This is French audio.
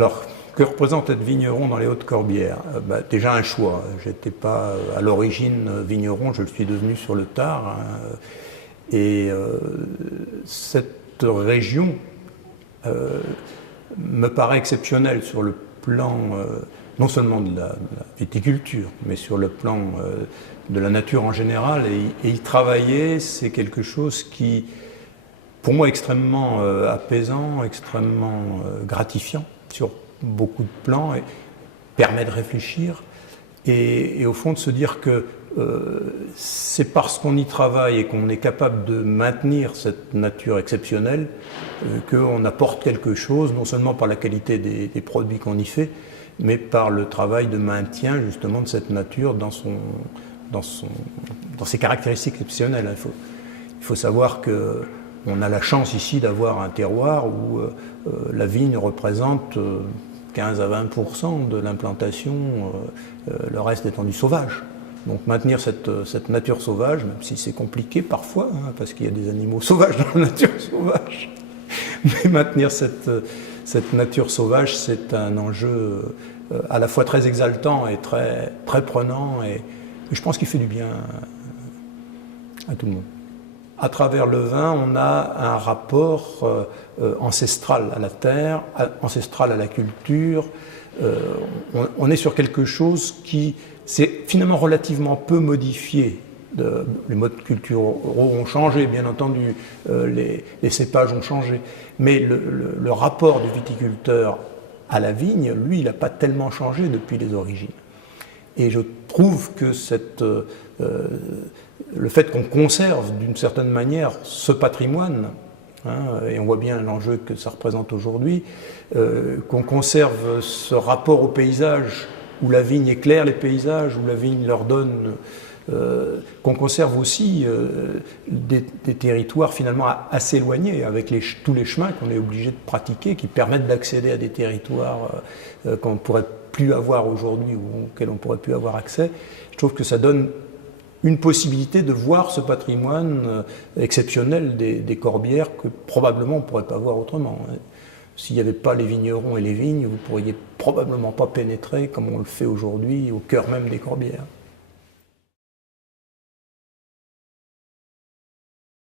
Alors, que représente être vigneron dans les Hautes-Corbières? Déjà un choix. J'étais pas à l'origine vigneron, je le suis devenu sur le tard. Cette région me paraît exceptionnelle sur le plan non seulement de la viticulture, mais sur le plan de la nature en général. Et y travailler, c'est quelque chose qui, pour moi, est extrêmement apaisant, extrêmement gratifiant sur beaucoup de plans, et permet de réfléchir et au fond de se dire que c'est parce qu'on y travaille et qu'on est capable de maintenir cette nature exceptionnelle qu'on apporte quelque chose, non seulement par la qualité des produits qu'on y fait, mais par le travail de maintien justement de cette nature dans ses caractéristiques exceptionnelles. Il faut savoir qu'on a la chance ici d'avoir un terroir où la vigne représente 15 à 20% de l'implantation, le reste étant du sauvage. Donc maintenir cette nature sauvage, même si c'est compliqué parfois, parce qu'il y a des animaux sauvages dans la nature sauvage, mais maintenir cette nature sauvage, c'est un enjeu à la fois très exaltant et très, très prenant, et je pense qu'il fait du bien à tout le monde. À travers le vin, on a un rapport ancestral à la terre, ancestral à la culture. On est sur quelque chose qui s'est finalement relativement peu modifié. Les modes culturaux ont changé, bien entendu, les cépages ont changé, mais le rapport du viticulteur à la vigne, lui, il n'a pas tellement changé depuis les origines. Et je trouve que le fait qu'on conserve d'une certaine manière ce patrimoine, et on voit bien l'enjeu que ça représente aujourd'hui, qu'on conserve ce rapport au paysage où la vigne éclaire les paysages, où la vigne leur donne, qu'on conserve aussi des territoires finalement assez éloignés, avec tous les chemins qu'on est obligé de pratiquer, qui permettent d'accéder à des territoires qu'on ne pourrait plus avoir aujourd'hui ou auxquels on ne pourrait plus avoir accès. Je trouve que ça donne une possibilité de voir ce patrimoine exceptionnel des Corbières que probablement on ne pourrait pas voir autrement. S'il n'y avait pas les vignerons et les vignes, vous ne pourriez probablement pas pénétrer comme on le fait aujourd'hui au cœur même des Corbières.